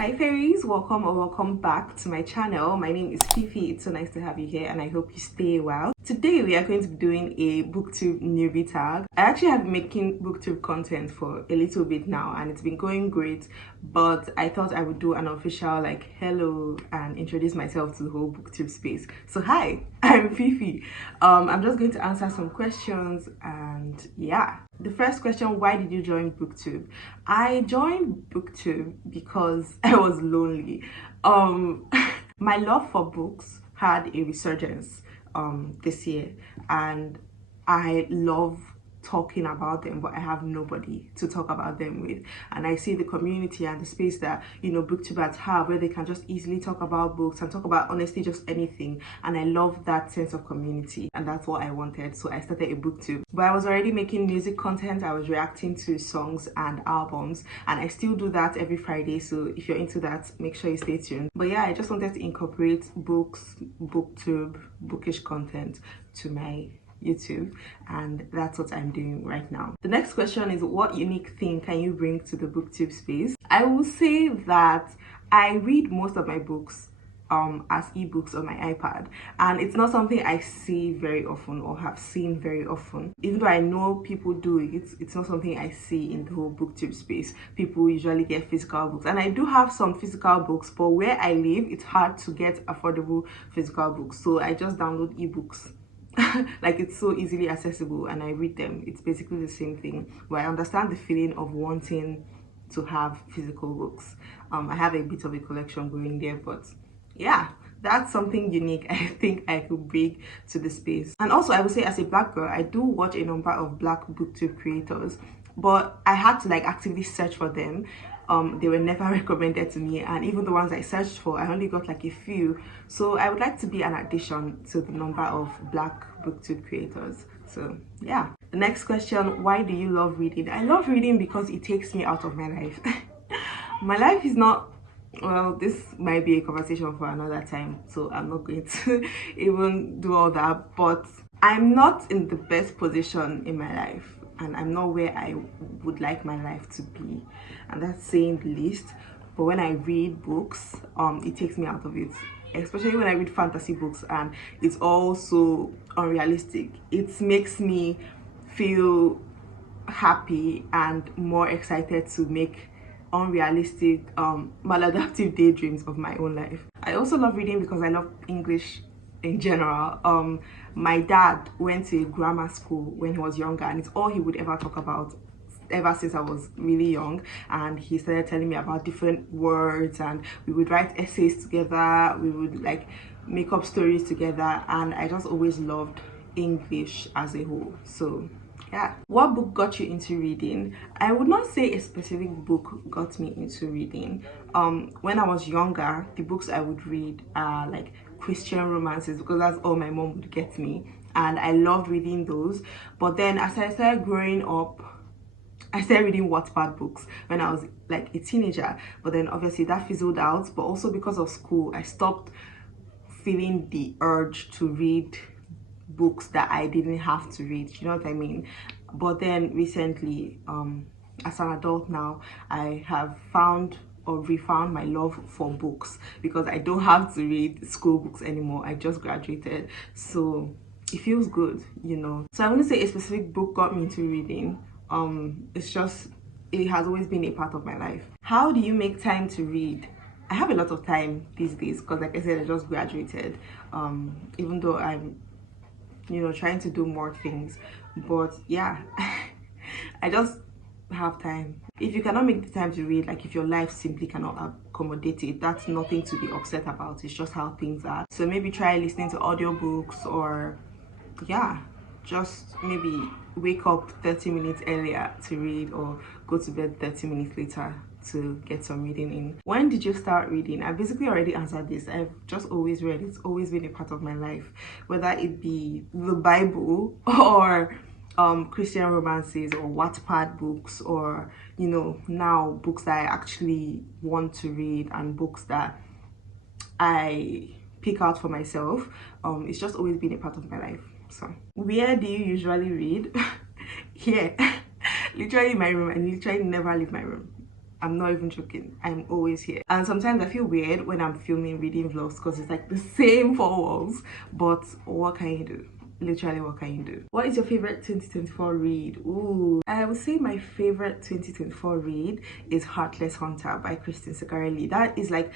Hi fairies, welcome or welcome back to my channel. My name is Fifi. It's so nice to have you here and I hope you stay well. Today we are going to be doing a booktube newbie tag. I actually have been making booktube content for a little bit now and it's been going great, but I thought I would do an official like hello and introduce myself to the whole booktube space. So hi, I'm Fifi. I'm just going to answer some questions and yeah. The first question, why did you join booktube? I joined booktube because I was lonely. My love for books had a resurgence this year and I love talking about them, but I have nobody to talk about them with. And I see the community and the space that, you know, booktubers have where they can just easily talk about books and talk about honestly just anything. And I love that sense of community and that's what I wanted. So I started a booktube. But I was already making music content. I was reacting to songs and albums and I still do that every Friday. So if you're into that, make sure you stay tuned. But yeah, I just wanted to incorporate books, booktube, bookish content to my YouTube, and that's what I'm doing right now. The next question is, what unique thing can you bring to the booktube space? I will say that I read most of my books as ebooks on my iPad, and it's not something I see very often or have seen very often. Even though I know people do it, it's not something I see in the whole booktube space. People usually get physical books, and I do have some physical books, but where I live it's hard to get affordable physical books, so I just download ebooks. Like, it's so easily accessible and I read them. It's basically the same thing, but I understand the feeling of wanting to have physical books. I have a bit of a collection going there, but yeah, that's something unique I think I could bring to the space. And also I would say, as a black girl, I do watch a number of black booktube creators, but I had to like actively search for them. They were never recommended to me, and even the ones I searched for, I only got like a few. So I would like to be an addition to the number of black booktube creators. So yeah. The next question, why do you love reading? I love reading because it takes me out of my life. My life is not, well, this might be a conversation for another time, so I'm not going to even do all that, but I'm not in the best position in my life and I'm not where I would like my life to be, and that's saying the least. But when I read books, it takes me out of it, especially when I read fantasy books and it's all so unrealistic. It makes me feel happy and more excited to make unrealistic maladaptive daydreams of my own life. I also love reading because I love English in general. My dad went to grammar school when he was younger and it's all he would ever talk about ever since I was really young, and he started telling me about different words and we would write essays together, we would like make up stories together, and I just always loved English as a whole. So yeah. What book got you into reading? I would not say a specific book got me into reading. When I was younger, the books I would read are like Christian romances because that's all my mom would get me, and I loved reading those. But then as I started growing up, I started reading Wattpad books when I was like a teenager, but then obviously that fizzled out. But also because of school, I stopped feeling the urge to read books that I didn't have to read, you know what I mean? But then recently, as an adult now, I have found or refound my love for books because I don't have to read school books anymore. I just graduated, so it feels good, you know. So I wouldn't say a specific book got me into reading. It's just, it has always been a part of my life. How do you make time to read? I have a lot of time these days because, like I said, I just graduated. Even though I'm, you know, trying to do more things, but yeah, I just have time. If you cannot make the time to read, like if your life simply cannot accommodate it, that's nothing to be upset about. It's just how things are. So maybe try listening to audiobooks, or yeah, just maybe wake up 30 minutes earlier to read, or go to bed 30 minutes later to get some reading in. When did you start reading? I basically already answered this. I've just always read. It's always been a part of my life, whether it be the Bible or Christian romances or Wattpad books, or, you know, now books that I actually want to read and books that I pick out for myself. It's just always been a part of my life. So where do you usually read? Here. Literally in my room. I literally never leave my room. I'm not even joking. I'm always here. And sometimes I feel weird when I'm filming reading vlogs because it's like the same four walls. But what can you do? Literally, what can you do? What is your favorite 2024 read? Ooh, I would say my favorite 2024 read is Heartless Hunter by Kristen Segarelli. That is like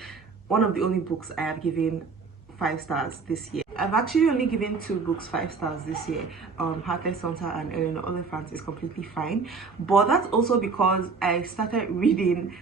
one of the only books I have given 5 stars this year. I've actually only given 2 books 5 stars this year. Heartless Hunter and Eleanor Oliphant is completely fine, but that's also because I started reading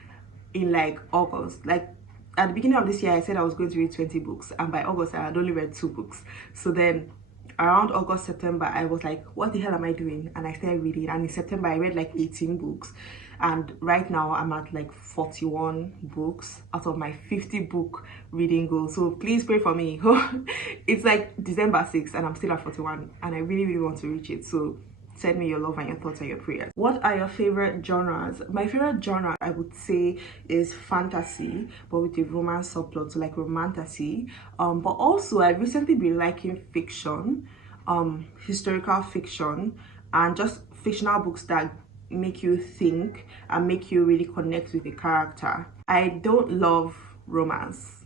in like August. Like at the beginning of this year I said I was going to read 20 books, and by August I had only read 2 books. So then around August, September, I was like, what the hell am I doing? And I started reading, and in September I read like 18 books, and right now I'm at like 41 books out of my 50 book reading goal. So please pray for me. It's like December 6th and I'm still at 41, and I really want to reach it. So send me your love and your thoughts and your prayers. What are your favorite genres? My favorite genre, I would say, is fantasy, but with a romance subplot, so like romantasy. But also I've recently been liking fiction, historical fiction, and just fictional books that make you think and make you really connect with the character. I don't love romance,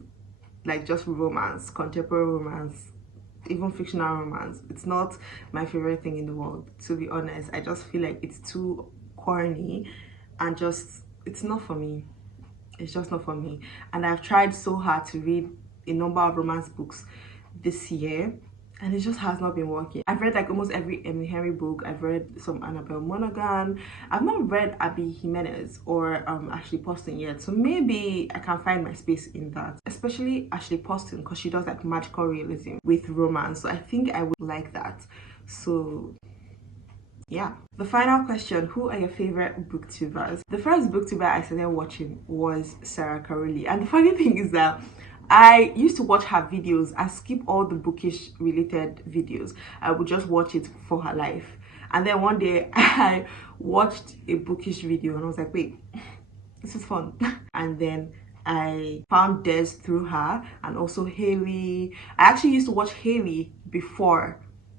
like just romance, contemporary romance, even fictional romance. It's not my favorite thing in the world, to be honest. I just feel like it's too corny and just, it's not for me. It's just not for me. And I've tried so hard to read a number of romance books this year, and it just has not been working. I've read like almost every Emily Henry book. I've read some Annabelle Monaghan. I've not read Abby Jimenez or Ashley Poston yet, so maybe I can find my space in that, especially Ashley Poston, because she does like magical realism with romance, so I think I would like that. So yeah. The final question, who are your favorite booktubers? The first booktuber I started watching was Sarah Caroli, and the funny thing is that I used to watch her videos and skip all the bookish related videos. I would just watch it for her life. And then one day I watched a bookish video and I was like, wait, this is fun. And then I found Des through her, and also Haley. I actually used to watch Haley before,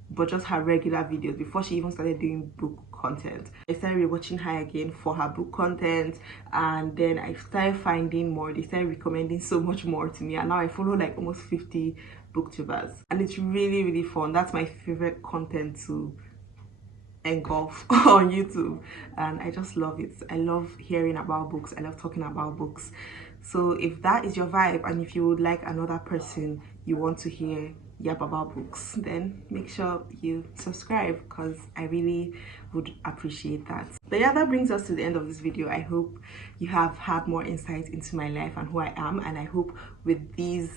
but just her regular videos before she even started doing book content. I started watching her again for her book content, and then I started finding more. They started recommending so much more to me, and now I follow like almost 50 booktubers, and it's really fun. That's my favorite content to engulf on YouTube, and I just love it. I love hearing about books. I love talking about books. So if that is your vibe, and if you would like another person you want to hear yap about books, then make sure you subscribe, because I really would appreciate that. But yeah, that brings us to the end of this video. I hope you have had more insight into my life and who I am, and I hope with these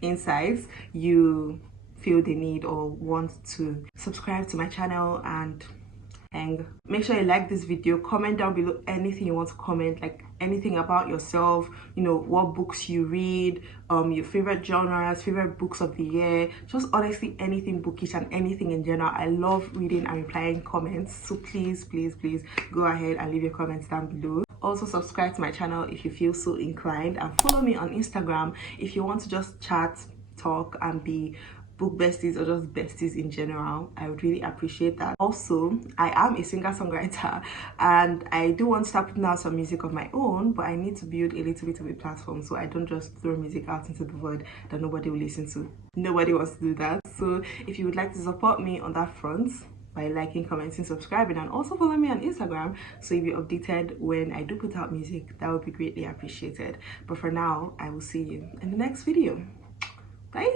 insights you feel the need or want to subscribe to my channel. And make sure you like this video. Comment down below anything you want to comment, like anything about yourself, you know, what books you read, your favorite genres, favorite books of the year, just honestly anything bookish and anything in general. I love reading and replying comments, so please go ahead and leave your comments down below. Also subscribe to my channel if you feel so inclined, and follow me on Instagram if you want to just chat, talk, and be book besties or just besties in general. I would really appreciate that. Also, I am a singer-songwriter, and I do want to start putting out some music of my own, but I need to build a little bit of a platform so I don't just throw music out into the void that nobody will listen to. Nobody wants to do that. So if you would like to support me on that front by liking, commenting, subscribing, and also follow me on Instagram so you'll be updated when I do put out music, that would be greatly appreciated. But for now, I will see you in the next video. Bye.